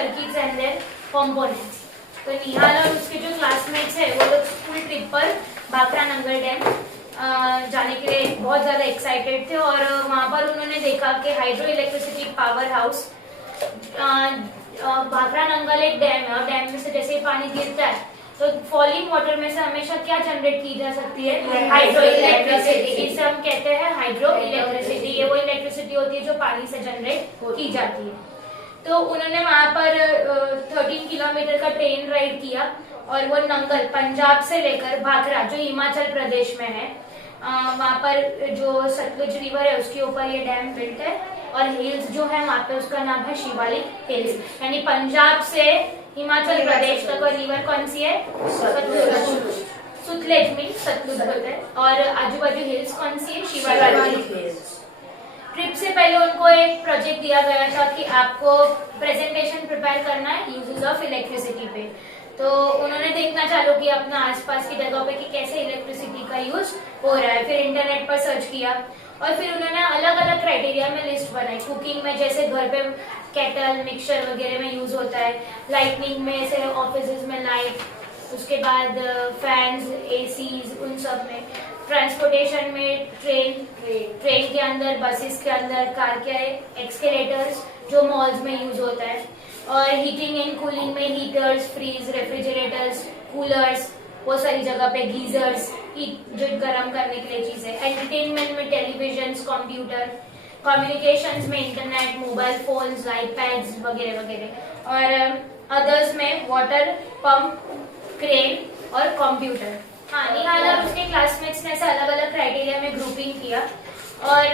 Circuits and there components. तो निहाल और उसके जो क्लासमेट्स है वो लोग स्कूल ट्रिप पर भाखरा नंगल डैम जाने के लिए बहुत ज्यादा एक्साइटेड थे और वहां पर उन्होंने देखा कि hydro electricity power house Bhakra Nangal एक डैम है और डैम में से जैसे ही पानी गिरता है तो फॉलिंग वाटर में से हमेशा क्या जनरेट की जा सकती है, हाइड्रो इलेक्ट्रिसिटी। इसे हम कहते हैं हाइड्रो इलेक्ट्रिसिटी। ये वो इलेक्ट्रिसिटी होती है जो पानी से जनरेट की जाती है। तो उन्होंने वहां पर 13 किलोमीटर का ट्रेन राइड किया और वो नंगल पंजाब से लेकर भाखरा जो हिमाचल प्रदेश में है वहां पर जो सतलुज रिवर है उसके ऊपर ये डैम बिल्ट है और हिल्स जो है वहां पे उसका नाम है शिवालिक हिल्स। यानी पंजाब से हिमाचल प्रदेश तक और रिवर कौन सी है, सतलुज। सुतलेज मीन सतलुज होता है और आजू बाजू हिल्स कौन सी है, शिवालिक हिल्स। ट्रिप से पहले उनको एक प्रोजेक्ट दिया गया था कि आपको प्रेजेंटेशन प्रिपेयर करना है यूजेस ऑफ इलेक्ट्रिसिटी पे। तो उन्होंने देखना चालू किया अपना आसपास की जगहों पे कि कैसे इलेक्ट्रिसिटी का यूज हो रहा है। फिर इंटरनेट पर सर्च किया और फिर उन्होंने अलग अलग क्राइटेरिया में लिस्ट बनाई। कुकिंग में जैसे घर पे केटल मिक्सचर वगैरह में यूज होता है, लाइटनिंग में से ऑफिस में लाइट, उसके बाद फैंस एसीज उन सब में, ट्रांसपोर्टेशन में ट्रेन के अंदर, बसेस के अंदर, कार के एक्सकेलेटर्स जो मॉल्स में यूज होता है, और हीटिंग एंड कूलिंग में हीटर्स, फ्रीज, रेफ्रिजरेटर्स, कूलर्स, वो सारी जगह पे गीजर्स जो गर्म करने के लिए चीजें, एंटरटेनमेंट में टेलीविजन, कंप्यूटर, कम्युनिकेशंस में इंटरनेट, मोबाइल फोन्स, आईपैड्स वगैरह वगैरह, और अदर्स में वाटर पंप, क्रेन और कंप्यूटर। हाँ, निहाल और उसके क्लासमेट्स ने ऐसे अलग अलग क्राइटेरिया में ग्रुपिंग किया और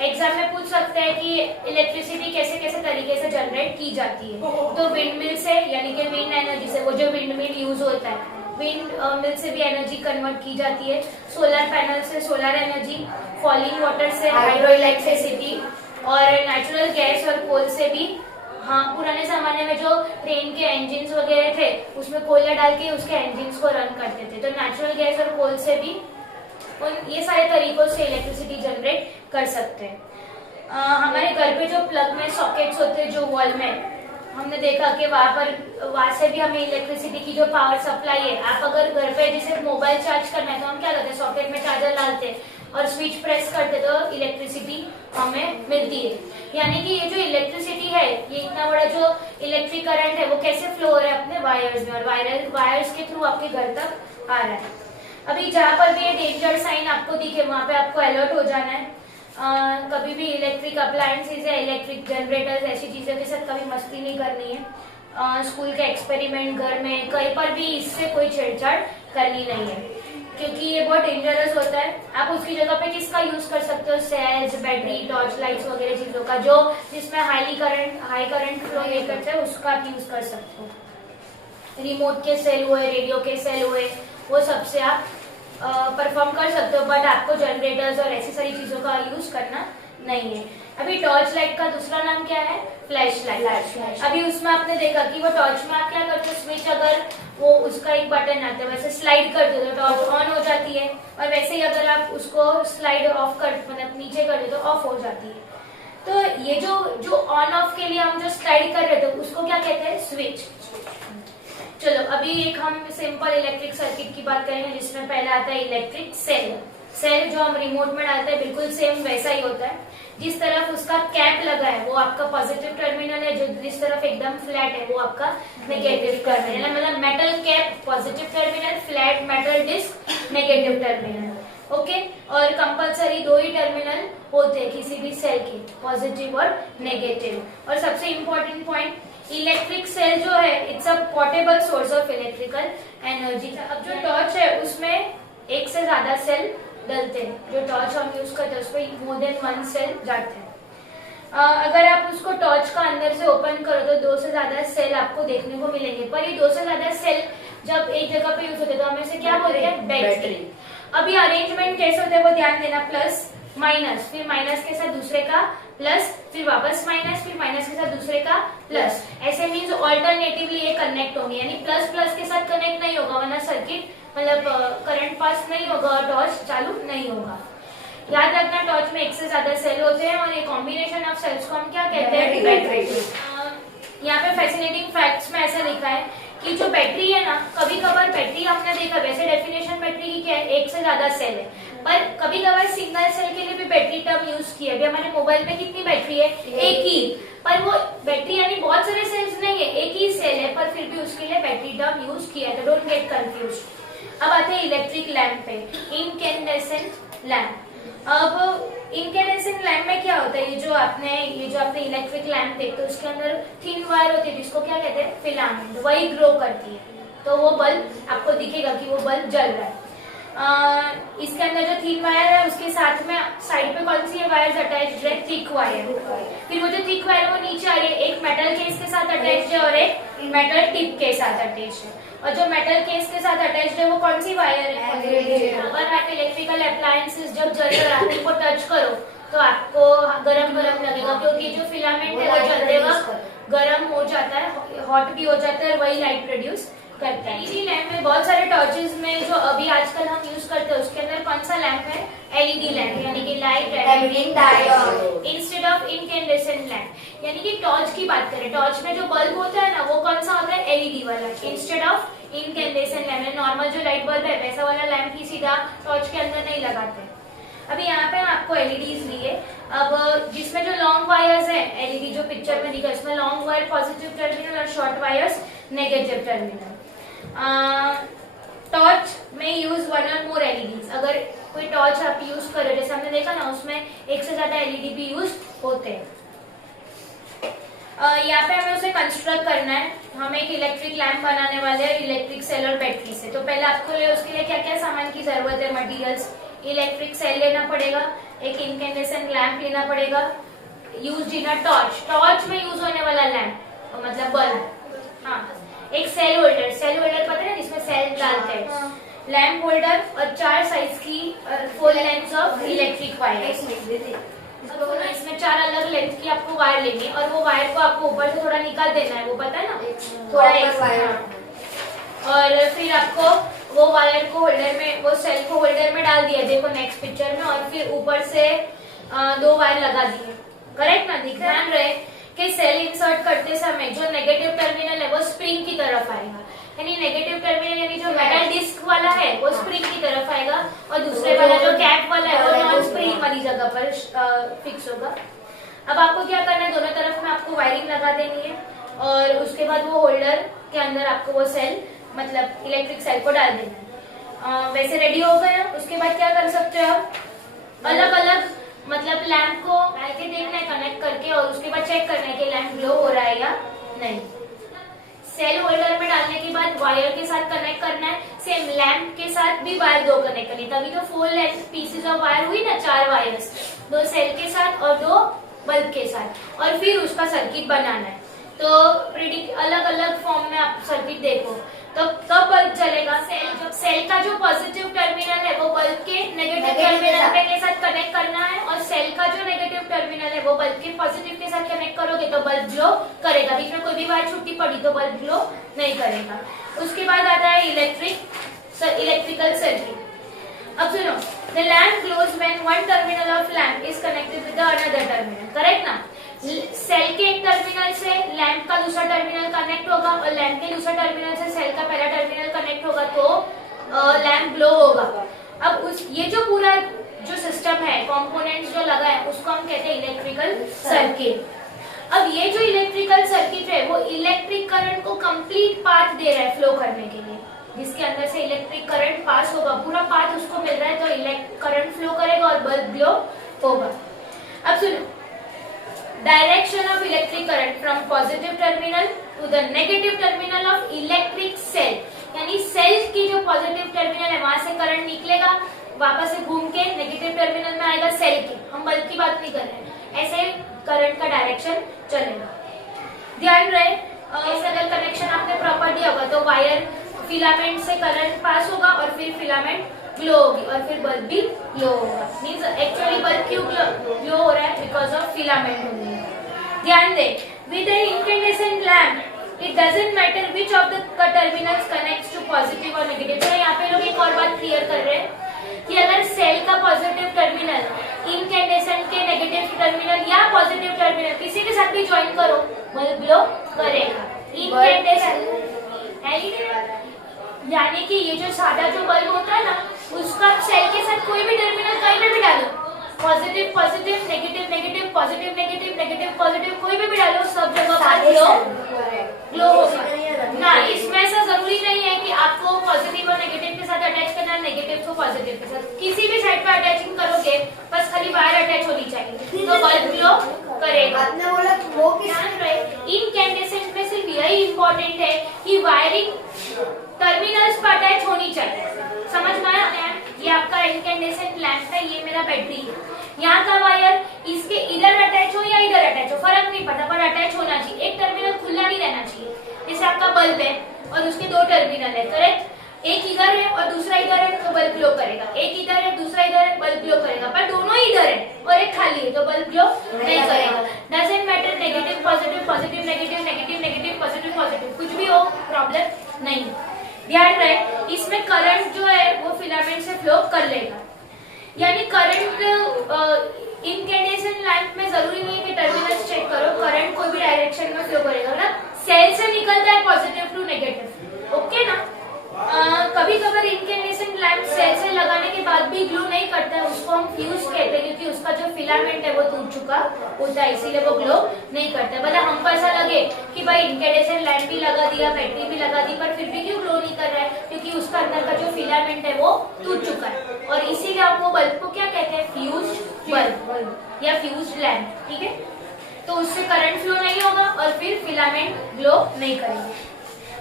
एग्जाम में पूछ सकते हैं कि इलेक्ट्रिसिटी कैसे कैसे तरीके से जनरेट की जाती है। तो विंड मिल से, यानी कि विंड एनर्जी से, वो जो विंड मिल यूज होता है विंड मिल से भी एनर्जी कन्वर्ट की जाती है। सोलर पैनल से सोलर एनर्जी, फॉलिंग वाटर से हाइड्रो इलेक्ट्रिसिटी, और नेचुरल गैस और कोल से भी। हाँ, पुराने जमाने में जो ट्रेन के इंजिन वगैरह थे उसमें कोयला डाल के उसके इंजिन को रन करते थे। तो नेचुरल गैस और कोल से भी ये सारे तरीकों से इलेक्ट्रिसिटी जनरेट कर सकते हैं। हमारे घर पे जो प्लग में सॉकेट्स होते हैं जो वॉल में, हमने देखा कि वहां से भी हमें इलेक्ट्रिसिटी की जो पावर सप्लाई है, आप अगर घर पे जैसे मोबाइल चार्ज करना है तो हम क्या करते हैं, सॉकेट में चार्जर डालते हैं और स्विच प्रेस करते तो इलेक्ट्रिसिटी हमें मिलती है। यानी कि ये जो इलेक्ट्रिसिटी है, ये इतना बड़ा जो इलेक्ट्रिक करंट है वो कैसे फ्लो हो रहा है अपने वायर्स में, और वायर्स के थ्रू आपके घर तक आ रहा है। अभी जहाँ पर भी ये डेंजर साइन आपको दिखे वहां पे आपको अलर्ट हो जाना है। कभी भी इलेक्ट्रिक अप्लायंसेस या इलेक्ट्रिक जनरेटर्स ऐसी चीजों के साथ कभी मस्ती नहीं करनी है। स्कूल के एक्सपेरिमेंट, घर में, कहीं पर भी इससे कोई छेड़छाड़ करनी नहीं है क्योंकि ये बहुत डेंजरस होता है। आप उसकी जगह पे किसका यूज कर सकते हो, सेल्स, बैटरी, टॉर्च लाइट्स वगैरह चीजों का, जो जिसमें हाई करंट फ्लो ये करते हैं उसका आप यूज कर सकते हो। रिमोट के सेल हुए, रेडियो के सेल हुए, वो सबसे आप परफॉर्म कर सकते हो, बट आपको जनरेटर्स और ऐसी सारी चीजों का यूज करना नहीं है। अभी टॉर्च लाइट का दूसरा नाम क्या है, फ्लैश लाइट। अभी उसमें आपने देखा कि वो टॉर्च में आप क्या करते हो, स्विच अगर वो उसका एक बटन आता है वैसे स्लाइड कर दो तो टॉर्च ऑन हो जाती है, और वैसे ही अगर आप उसको स्लाइड ऑफ कर मतलब नीचे कर दो तो ऑफ हो जाती है। तो ये जो ऑन ऑफ के लिए हम जो स्लाइड कर रहे थे उसको क्या कहते हैं, स्विच। चलो अभी एक हम सिंपल इलेक्ट्रिक सर्किट की बात करेंगे जिसमें पहले आता है इलेक्ट्रिक सेल। सेल जो हम रिमोट में डालते हैं बिल्कुल सेम वैसा ही होता है। जिस तरफ उसका कैप लगा है वो आपका पॉजिटिव टर्मिनल है, जो जिस तरफ एकदम फ्लैट है वो आपका नेगेटिव टर्मिनल है। मतलब metal cap positive terminal, flat metal disc negative terminal. Okay, और कंपलसरी दो ही टर्मिनल होते हैं किसी भी सेल के, पॉजिटिव और नेगेटिव। और सबसे इम्पोर्टेंट पॉइंट, इलेक्ट्रिक सेल जो है it's a portable source of electrical energy. अब जो टॉर्च है उसमें एक से ज्यादा सेल डलते हैं, जो टॉर्च हम यूज करते हैं उसमें मोर देन वन सेल जाते हैं। अगर आप उसको टॉर्च का अंदर से ओपन करो तो दो से ज्यादा सेल आपको देखने को मिलेंगे, पर ये दो से ज्यादा सेल जब एक जगह पे यूज होते हैं तो हमें से क्या बोलते हैं, बैटरी। अभी अरेंजमेंट कैसे होता है वो ध्यान देना, प्लस माइनस, फिर माइनस के साथ दूसरे का प्लस, फिर वापस माइनस, फिर माइनस के साथ दूसरे का प्लस। ऐसे मीन्स ऑल्टरनेटिवली ये कनेक्ट होंगे, यानी प्लस प्लस के साथ कनेक्ट नहीं होगा वरना सर्किट मतलब करंट पास नहीं होगा और टॉर्च चालू नहीं होगा। याद रखना टॉर्च में एक से ज्यादा सेल होते हैं और ये कॉम्बिनेशन ऑफ सेल्स को हम क्या कहते हैं, बैटरी। यहाँ पे कि जो बैटरी है ना, कभी कभार बैटरी हमने देखा, वैसे डेफिनेशन बैटरी की क्या है, एक से ज्यादा सेल है, पर कभी कभार सिंगल सेल के लिए भी बैटरी टर्म यूज किया है। अभी हमारे मोबाइल में कितनी बैटरी है, एक ही, पर वो बैटरी यानी बहुत सारे सेल्स नहीं है, एक ही सेल है, पर फिर भी उसके लिए बैटरी टर्म यूज किया है, तो डोंट गेट कंफ्यूज। अब आते हैं इलेक्ट्रिक लैंप पे, इनकैंडेसेंट लैंप। अब इनकैंडेसेंट लैंप में क्या होता है, ये जो आपने इलेक्ट्रिक लैंप देखते हो उसके अंदर थिन वायर होती है जिसको क्या कहते हैं, फिलामेंट, वही ग्रो करती है, तो वो बल्ब आपको दिखेगा कि वो बल्ब जल रहा है। इसके अंदर जो थिन वायर है उसके साथ में साइड पे कौन सी है वायर्स अटैच्ड है, थिक वायर। फिर वो जो थिक वायर है वो नीचे आ रही है, एक मेटल केस के साथ अटैच्ड है और एक मेटल टिप के साथ अटैच्ड है, और जो मेटल केस के साथ अटैच्ड है वो कौन सी वायर है, अगर आप इलेक्ट्रिकल अप्लायंसेस जब जल रहे हैं उनको टच करो तो आपको गरम गरम लगेगा, क्योंकि जो फिलामेंट है वो जलते वक्त गरम हो जाता है, हॉट भी हो जाता है, वही लाइट प्रोड्यूस करता है। एलईडी लैंप में बहुत सारे टॉर्चेस में जो अभी आजकल हम यूज करते हैं उसके अंदर कौन सा लैंप है, एलईडी लैंप, यानी कि light emitting diode instead of incandescent lamp. यानी कि टॉर्च की बात करें, टॉर्च में जो बल्ब होता है ना वो कौन सा होता है, एलईडी वाला, instead of incandescent lamp. Normal जो लाइट बल्ब है वैसा वाला लैंप ही सीधा टॉर्च के अंदर नहीं लगाते। अभी यहाँ पे आपको एलईडीज लिए, अब जिसमें जो लॉन्ग वायर्स है, एलईडी जो पिक्चर में दिखा इसमें लॉन्ग वायर पॉजिटिव टर्मिनल और short wires negative terminal. Torch में यूज वन और मोर एलईडीज, अगर कोई टॉर्च आप यूज कर रहे हो जैसे हमने देखा ना उसमें एक से ज्यादा एलईडी भी यूज होते हैं। यहाँ पे हमें उसे कंस्ट्रक्ट करना है, हम एक इलेक्ट्रिक लैंप बनाने वाले हैं इलेक्ट्रिक सेल और बैटरी से। तो पहले आपको उसके लिए क्या क्या सामान की जरूरत है, मटेरियल्स, इलेक्ट्रिक सेल लेना पड़ेगा, एक इनकैंडेसेंट लैंप लेना पड़ेगा, use in a torch, torch में यूज होने वाला लैंप मतलब बल्ब, हाँ, एक सेल होल्डर, सेल होल्डर पता है जिसमें सेल डालते हैं, लैंप होल्डर और 4 साइज की 4 लेंथ ऑफ इलेक्ट्रिक वायर। इसमें 4 अलग लेंथ की आपको वायर लेनी है और वो वायर को आपको ऊपर से थोड़ा निकाल देना है, वो पता है ना, थोड़ा और फिर आपको वो वायर को होल्डर में, वो सेल को होल्डर में डाल दिया, देखो नेक्स्ट पिक्चर में, और फिर ऊपर से 2 वायर लगा दिए, करेक्ट ना, ध्यान रहे कि सेल इंसर्ट करते समय जो नेगेटिव टर्मिनल है वो स्प्रिंग की तरफ आएगा, यानी नेगेटिव टर्मिनल यानी जो मेटल डिस्क वाला है वो स्प्रिंग की तरफ आएगा और दूसरे वाला जो कैप वाला है वो नॉन स्प्रिंग वाली जगह पर फिक्स होगा। अब आपको क्या करना है, दोनों तरफ में आपको वायरिंग लगा देनी है और उसके बाद वो होल्डर के अंदर आपको वो सेल मतलब इलेक्ट्रिक सेल को डाल देना है। वैसे रेडी हो गया, उसके बाद क्या कर सकते हो आप, अलग अलग मतलब लैंप को डाल के देखना है कनेक्ट करके और उसके बाद चेक करना है कि लैंप ग्लो हो रहा है या नहीं। सेल होल्डर में डालने के बाद वायर के साथ कनेक्ट करना है, सेम लैंप के साथ भी वायर 2 कनेक्ट करनी, तभी तो 4 लेंथ पीसेस ऑफ वायर हुई ना, 4 वायर्स, 2 सेल के साथ और 2 बल्ब के साथ, और फिर उसका सर्किट बनाना है। तो प्रिडिक्ट अलग अलग फॉर्म में आप सर्किट देखो तो कब बल्ब चलेगा, जब सेल का जो पॉजिटिव टर्मिनल है वो बल्ब के नेगेटिव टर्मिनल के साथ कनेक्ट करना है और सेल का जो नेगेटिव टर्मिनल है वो बल्ब के पॉजिटिव के साथ कनेक्ट करोगे तो बल्ब ग्लो करेगा, बीच में कोई भी वायर छुट्टी पड़ी तो बल्ब ग्लो नहीं करेगा। उसके बाद आता है इलेक्ट्रिकल सर्किट। अब सुनो, the lamp glows when one terminal of lamp is connected with the another terminal, correct ना, सेल के एक टर्मिनल से लैंप का दूसरा टर्मिनल कनेक्ट होगा और लैंप के दूसरा टर्मिनल से सेल का पहला टर्मिनल कनेक्ट होगा तो लैंप ग्लो होगा। अब ये जो पूरा जो सिस्टम है, कंपोनेंट्स जो लगा है उसको हम कहते हैं इलेक्ट्रिकल सर्किट। अब ये जो इलेक्ट्रिकल सर्किट है वो इलेक्ट्रिक करंट को कंप्लीट पाथ दे रहा है फ्लो करने के लिए, जिसके अंदर से इलेक्ट्रिक करंट पास होगा, पूरा पाथ उसको मिल रहा है तो करंट फ्लो करेगा और बल्ब ग्लो होगा। अब सुनो, direction of electric current from positive terminal to the negative terminal of electric cell, यानी सेल की जो पॉजिटिव टर्मिनल है वहां से करंट निकलेगा, वापस से घूम के नेगेटिव टर्मिनल में आएगा सेल के, हम बल्ब की बात नहीं कर रहे हैं, ऐसे करंट का डायरेक्शन चलेगा। ध्यान रहे, ऐसे अगर कनेक्शन आपने प्रॉपर दिया होगा तो वायर फिलामेंट से करंट पास होगा और फिर फिलामेंट ग्लो होगी और फिर बल्ब भी ग्लो होगा। मींस एक्चुअली बल्ब क्यों ग्लो हो रहा है, बिकॉज ऑफ फिलामेंट होने। ध्यान दे, with an incandescent lamp it doesn't matter which of the terminals connects to positive और नेगेटिव। तो यहाँ पे लोग एक और बात क्लियर कर रहे हैं कि अगर सेल का पॉजिटिव टर्मिनल इनकैंडेसेंट के नेगेटिव टर्मिनल या पॉजिटिव टर्मिनल किसी के साथ भी ज्वाइन करो, बल्ब ग्लो करेगा। इनकैंडेसेंट एलईडी यानी कि ये जो सादा जो बल्ब होता है ना, उसका सेल के साथ कोई भी टर्मिनल कहीं पे भी डालो, positive positive, negative negative, positive negative, negative positive, कोई भी डालो, सब जगह पर ग्लो होगा ना। इसमें ऐसा जरूरी नहीं है कि आपको पॉजिटिव और नेगेटिव के साथ अटैच करना है, नेगेटिव को पॉजिटिव के साथ, किसी भी साइड पर अटैचिंग करोगे, बस खाली वायर अटैच होनी चाहिए तो बल्ब ग्लो करेगा। आपने बोला वो ध्यान रहे इनकैंडेसेंट में सिर्फ यही इंपॉर्टेंट है कि वायरिंग टर्मिनल्स पर अटैच होनी चाहिए। समझ में आया? ये आपका इनकैंडेसेंट लैंप है, ये मेरा बैटरी है, यहाँ का वायर इसके इधर अटैच हो या इधर अटैच हो फर्क नहीं पड़ता, पर अटैच होना चाहिए। एक टर्मिनल खुला नहीं रहना चाहिए। जैसे आपका बल्ब है और उसके दो टर्मिनल है, करेक्ट? एक इधर है और दूसरा इधर है तो बल्ब ग्लो करेगा, एक इधर है दूसरा इधर है बल्ब ग्लो करेगा, पर दोनों इधर है और एक खाली है तो बल्ब ग्लो नहीं करेगा। Doesn't matter negative positive, positive negative, negative negative, positive positive, कुछ भी हो प्रॉब्लम नहीं। ध्यान रहे इसमें करंट जो है वो फिलामेंट से फ्लो कर लेगा, यानी करंट इनकैंडेसेंट लैंप में जरूरी नहीं है कि टर्मिनल्स चेक करो, करंट कोई भी डायरेक्शन में फ्लो करेगा ना, सेल से निकलता है पॉजिटिव टू नेगेटिव, ओके ना। कभी कभार इनकैंडेसेंट लैंप सेल से लगाने के बाद भी ग्लो नहीं करता है, उसको हम फ्यूज कहते हैं, क्योंकि उसका जो फिलामेंट है वो टूट चुका होता है, इसीलिए वो ग्लो नहीं करता है। मतलब हमको ऐसा लगे कि भाई इनकैंडेसेंट लैंप भी लगा दिया, बैटरी भी लगा दी, पर फिर भी क्यों ग्लो नहीं कर रहा है, क्योंकि उसका अंदर का जो फिलामेंट है वो टूट चुका है, और इसीलिए आप वो बल्ब को क्या कहते हैं, फ्यूज बल्ब या फ्यूज लैंप, ठीक है। तो उससे करंट फ्लो नहीं होगा और फिर फिलामेंट ग्लो नहीं करेंगे।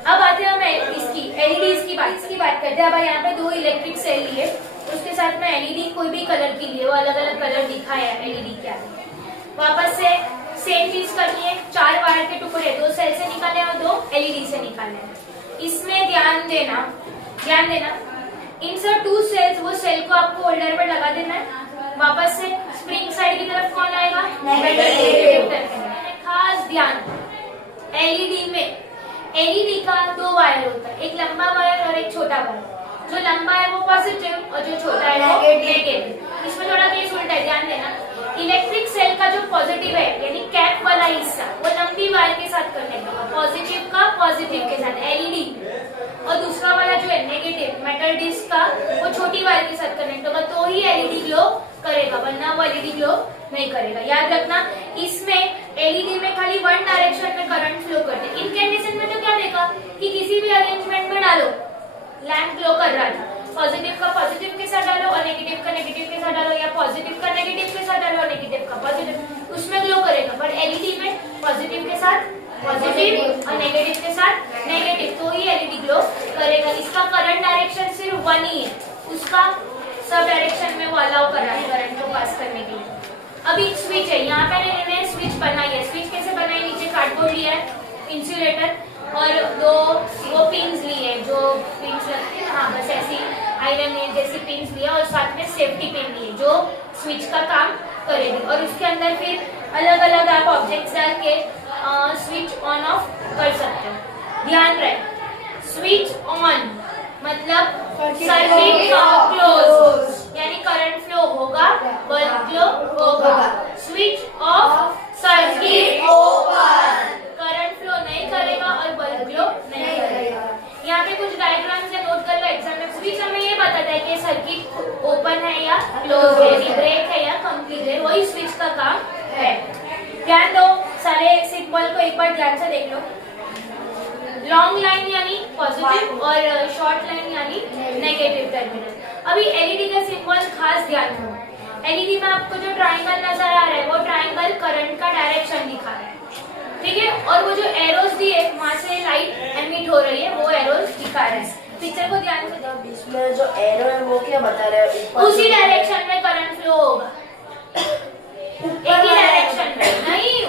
अब आते हैं हम इसकी एलईडी की बात करते हैं। अब यहाँ पे दो इलेक्ट्रिक सेल लिए, उसके साथ में एलईडी कोई भी कलर की लिए, वो अलग अलग कलर दिखाया है एलईडी क्या है। वापस से सेम चीज करनी है, 4 वायर के टुकड़े, 2 सेल से निकाले और 2 एलईडी से निकाले। इसमें ध्यान देना इंसर्ट 2 सेल्स, वो सेल को आपको होल्डर में लगा देना है। वापस से स्प्रिंग साइड की तरफ कौन आएगा, खास ध्यान, एलईडी का 2 वायर होता है, एक लंबा वायर और एक छोटा वायर। जो लंबा है वो पॉजिटिव और जो छोटा है वो नेगेटिव। इसमें थोड़ा केस उल्टा है, ध्यान देना। इलेक्ट्रिक सेल का जो पॉजिटिव है यानी कैप वाला हिस्सा वो लंबी वायर के साथ करने का, पॉजिटिव का पॉजिटिव के साथ एलईडी, और दूसरा वाला जो है नेगेटिव मेटल डिस्क का वो छोटी वायर के साथ कनेक्ट होगा, तो ही एलईडी ग्लो करेगा, वरना वो एलईडी ग्लो नहीं करेगा। याद रखना इसमें एलईडी में खाली वन डायरेक्शन में करंट फ्लो करते हैं। इनकैंडेसेंट में तो क्या देखा कि किसी भी अरेंजमेंट में डालो लैंप ग्लो कर रहा था, पॉजिटिव का पॉजिटिव के साथ डालो और नेगेटिव का नेगेटिव के साथ डालो, या पॉजिटिव का नेगेटिव के साथ डालो और नेगेटिव का पॉजिटिव, उसमें ग्लो करेगा। पर एलईडी में पॉजिटिव के साथ पॉजिटिव और नेगेटिव के साथ नेगेटिव, तो ही एलईडी ग्लो करेगा। इसका करंट डायरेक्शन सिर्फ वन ही है, उसका सब डायरेक्शन में वो अलाउ कर रहा है करंट को पास करने के लिए। अभी स्विच है, यहाँ पे मैंने स्विच बनाई है। स्विच कैसे बनाई, नीचे कार्डबोर्ड लिया है, इंसुलेटर और 2 वो पिन्स लिए, जो पिन्स लगती है, हाँ बस ऐसी आयरन जैसी पिन्स लिया, और साथ में सेफ्टी पिन लिए जो स्विच का काम करेगी। और उसके अंदर फिर अलग अलग आप ऑब्जेक्ट्स डाल के स्विच ऑन ऑफ कर सकते हो। ध्यान रहे स्विच ऑन मतलब सर्किट क्लोज, यानी करंट फ्लो होगा, बल्ब ग्लो होगा। Switch off circuit open, current flow नहीं करेगा और बल्ब ग्लो नहीं करेगा। यहाँ पे कुछ डायग्राम्स है, नोट कर लो। एग्जाम में स्विच हमें ये बताता है कि सर्किट ओपन है या क्लोज है, ब्रेक है या कंप्लीट है, वही स्विच का काम है। ध्यान दो, सारे सिंबल को एक बार ध्यान से देख लो। लॉन्ग लाइन यानी पॉजिटिव और शॉर्ट लाइन यानी नेगेटिव टर्मिनल। अभी एलईडी का सिंबल खास ध्यान दो। एलईडी में आपको जो ट्रायंगल नजर आ रहा है वो ट्रायंगल करंट का डायरेक्शन दिखा रहा है, ठीक है। और वो जो एरोज दिए वहां से लाइट एमिट हो रही है, वो एरोज दिखा रहा है। पिक्चर को ध्यान से दो, इसमें जो एरो है वो क्या बता रहा है, उसी डायरेक्शन में करंट फ्लो होगा, एक ही डायरेक्शन में नहीं।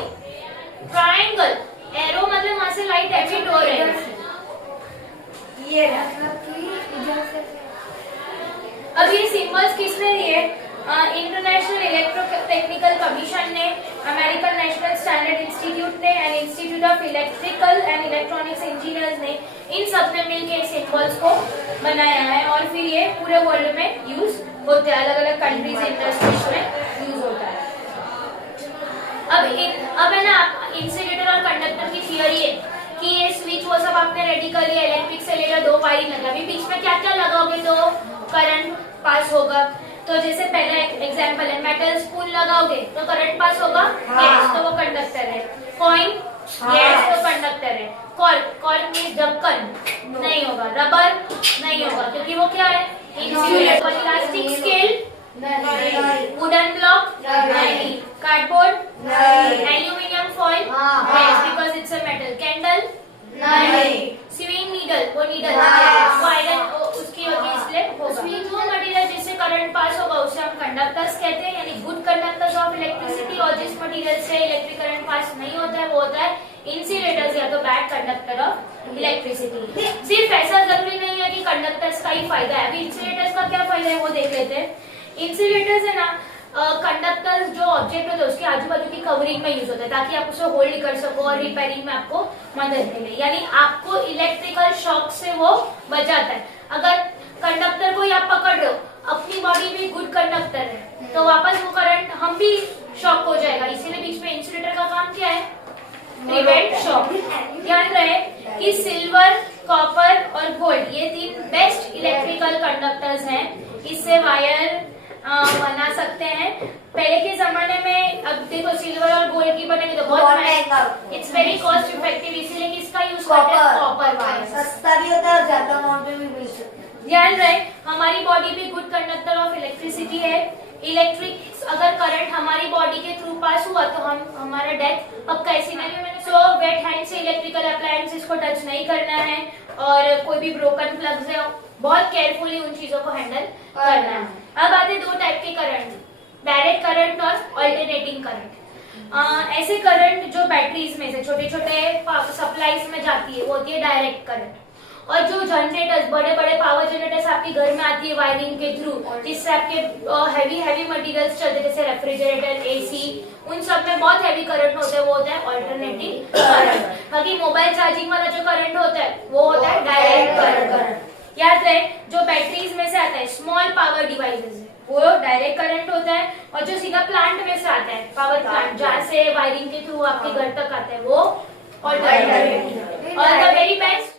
ट्रायंगल एरो मतलब वहां से लाइट एमिट हो रही है, ये अब ये सिंबल्स किसने दिए, इंटरनेशनल इलेक्ट्रोटेक्निकल कमीशन ने, अमेरिकन नेशनल स्टैंडर्ड इंस्टीट्यूट ने and institute of electrical and electronics engineers ने, इन सब ने मिलकर सिंबल्स को बनाया है। और फिर ये पूरे वर्ल्ड में यूज होते हैं, अलग अलग कंट्रीज इंडस्ट्रीज में यूज होता है। अब है ना इंसुलेटर और कंडक्टर की थियरी है कि ये स्विच वो सब आपने रेडी इलेक्ट्रिकल या इलेक्ट्रिक से लेकर 2 वायरिंग लगा, अभी बीच में क्या क्या लगाओगे तो करंट पास होगा। तो जैसे पहला एग्जांपल है, मेटल स्पून लगाओगे तो करंट पास होगा, यस, तो वो कंडक्टर है। कॉइन, यस, तो कंडक्टर है। कॉर्क, कॉर्क मींस ढक्कन, नहीं होगा। रबर नहीं होगा क्योंकि वो क्या है, insulator. Elastic scale, wooden block, नहीं। Cardboard, aluminium foil, yes, because it's a metal. Candle, नहीं। स्विंग नीडल, वो नीडल वो आयरन उसकी होगी इसलिए होगा। वो मटेरियल जिससे करंट पास होगा उसे हम कंडक्टर्स कहते हैं, यानी गुड कंडक्टर्स ऑफ इलेक्ट्रिसिटी। और जिस मटेरियल से इलेक्ट्रिक करंट पास नहीं होता है वो होता है इंसुलेटर्स या तो बैड कंडक्टर ऑफ इलेक्ट्रिसिटी। सिर्फ ऐसा जरूरी नहीं है कि कंडक्टर्स का ही फायदा है, अभी इंसुलेटर्स का क्या फायदा है वो देख लेते हैं। इंसुलेटर्स है ना, कंडक्टर्स जो ऑब्जेक्ट होते हैं उसके आजू बाजू की कवरिंग में यूज होता है ताकि आप उसे होल्ड कर सको और रिपेयरिंग में आपको मदद मिले, यानी आपको इलेक्ट्रिकल शॉक से वो बचाता है। अगर कंडक्टर को आप पकड़ रहे हो, अपनी बॉडी में गुड कंडक्टर है तो वापस वो करंट हम भी शॉक हो जाएगा, इसीलिए बीच में इंसुलेटर का काम क्या है, प्रिवेंट शॉक। ध्यान रहे कि सिल्वर, कॉपर और गोल्ड ये 3 बेस्ट इलेक्ट्रिकल कंडक्टर्स हैं, इससे वायर बना सकते हैं। पहले के जमाने में, अब देखो सिल्वर और गोल्ड की बनेगी तो बहुत महंगा, इट्स वेरी कॉस्ट इफेक्टिव, इसीलिए किसका यूज करते हैं, कॉपर वायर। सस्ता भी होता है और ज्यादा अमाउंट में भी मिल सकता है। ध्यान रहे हमारी बॉडी भी गुड कंडक्टर ऑफ इलेक्ट्रिसिटी है। इलेक्ट्रिक अगर करंट हमारी बॉडी के थ्रू पास हुआ तो हमारा डेथ पक्का है। सिनेरियो में सो वेट हैंड से इलेक्ट्रिकल अप्लायंसेस को टच नहीं करना है और कोई भी ब्रोकन प्लग्स है बहुत केयरफुली उन चीजों को हैंडल करना है। अब आते 2 टाइप के करंट, डायरेक्ट करंट और अल्टरनेटिंग करंट। ऐसे करंट जो बैटरीज में से छोटे छोटे सप्लाईज में जाती है वो होती है डायरेक्ट करंट। और जो जनरेटर्स, बड़े बड़े पावर जनरेटर्स आपके घर में आती है वायरिंग के थ्रू, जिससे आपके हैवी मटेरियल्स चलते हैं जैसे रेफ्रिजरेटर, एसी, उन सब में बहुत हैवी करंट होता है, वो होता है अल्टरनेटिंग करंट। बाकी मोबाइल चार्जिंग वाला जो करंट होता है वो होता है डायरेक्ट करंट। याद रहे जो बैटरीज में से आता है, स्मॉल पावर डिवाइसेस है, वो डायरेक्ट करंट होता है। और जो सीधा प्लांट में से आता है, पावर प्लांट जहाँ से वायरिंग के थ्रू आपके घर तक आता है, वो अल्टरनेटिंग। और द वेरी बेस्ट